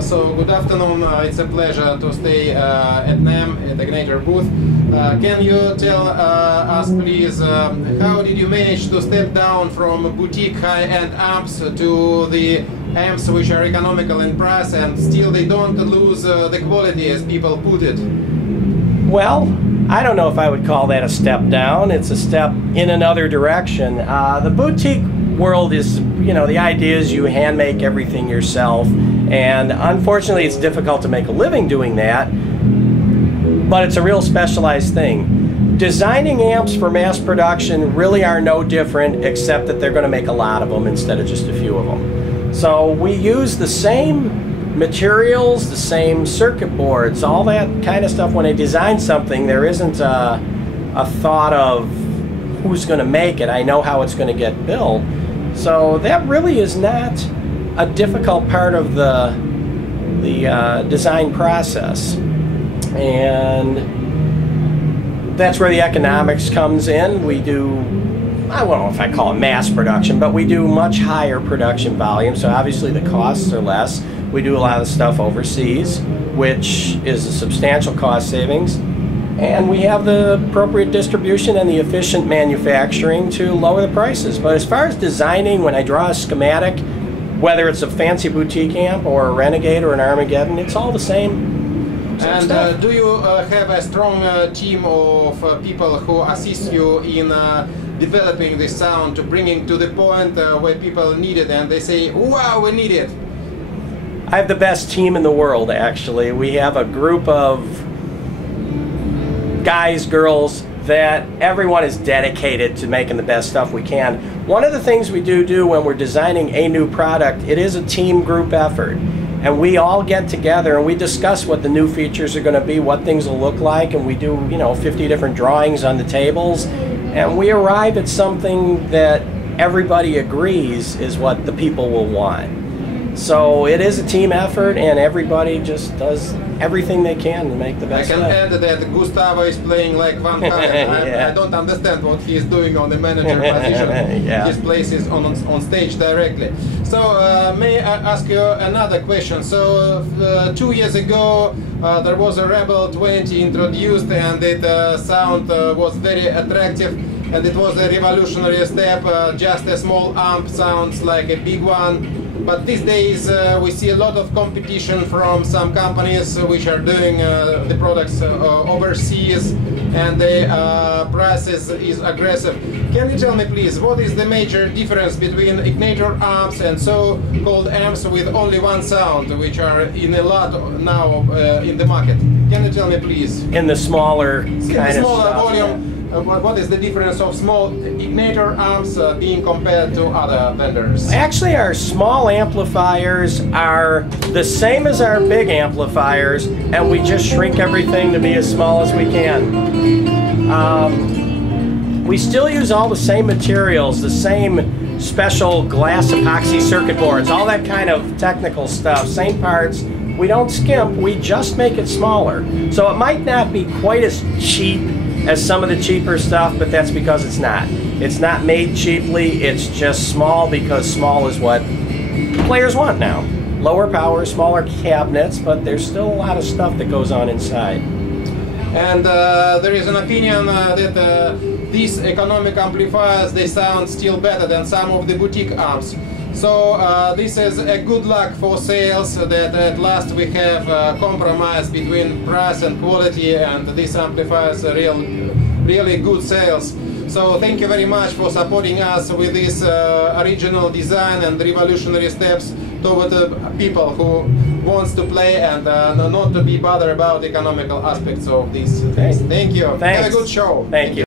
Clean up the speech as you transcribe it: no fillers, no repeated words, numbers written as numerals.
So good afternoon. It's a pleasure to stay at NAMM at Egnater Booth. Can you tell us, please, how did you manage to step down from boutique high-end amps to the amps which are economical in price and still they don't lose the quality as people put it? Well, I don't know if I would call that a step down. It's a step in another direction. The boutique world is, you know, the idea is you hand make everything yourself, and unfortunately it's difficult to make a living doing that, but it's a real specialized thing. Designing amps for mass production really are no different, except that they're going to make a lot of them instead of just a few of them. So we use the same materials, the same circuit boards, all that kind of stuff. When I design something, there isn't a thought of who's going to make it. I know how it's going to get built. So that really is not a difficult part of the design process. And that's where the economics comes in. We do, I don't know if I call it mass production, but we do much higher production volume, so obviously the costs are less. We do a lot of stuff overseas, which is a substantial cost savings. And we have the appropriate distribution and the efficient manufacturing to lower the prices. But as far as designing, when I draw a schematic, whether it's a fancy boutique amp or a Renegade or an Armageddon, it's all the same. And do you have a strong team of people who assist you in developing the sound to bringing to the point where people need it and they say, wow, we need it? I have the best team in the world, actually. We have a group of guys, girls, that everyone is dedicated to making the best stuff we can. One of the things we do when we're designing a new product, it is a team group effort. And we all get together and we discuss what the new features are going to be, what things will look like, and we do, you know, 50 different drawings on the tables, and we arrive at something that everybody agrees is what the people will want. So it is a team effort, and everybody just does everything they can to make the best. I can add that Gustavo is playing like Van Halen. I don't understand what he is doing on the manager position. Yeah. His place is on stage directly. So may I ask you another question? So 2 years ago there was a Rebel 20 introduced, and it sound was very attractive, and it was a revolutionary step. Just a small amp sounds like a big one. But these days we see a lot of competition from some companies which are doing the products overseas, and the prices is aggressive. Can you tell me, please, what is the major difference between Egnater amps and so-called amps with only one sound, which are in a lot now in the market? Can you tell me, please? In the smaller kind of stuff, volume. yeah. What is the difference of small Egnater amps being compared to other vendors? Actually, our small amplifiers are the same as our big amplifiers, and we just shrink everything to be as small as we can. We still use all the same materials, the same special glass epoxy circuit boards, all that kind of technical stuff, same parts. We don't skimp, we just make it smaller. So it might not be quite as cheap as some of the cheaper stuff, but that's because it's not. It's not made cheaply, it's just small because small is what players want now. Lower power, smaller cabinets, but there's still a lot of stuff that goes on inside. And there is an opinion that these economic amplifiers, they sound still better than some of the boutique amps. So this is a good luck for sales, that at last we have a compromise between price and quality, and these amplifiers are really good sales. So thank you very much for supporting us with this original design and revolutionary steps toward people who wants to play and not to be bothered about economical aspects of these things. Thank you. Thanks. Have a good show. Thank you.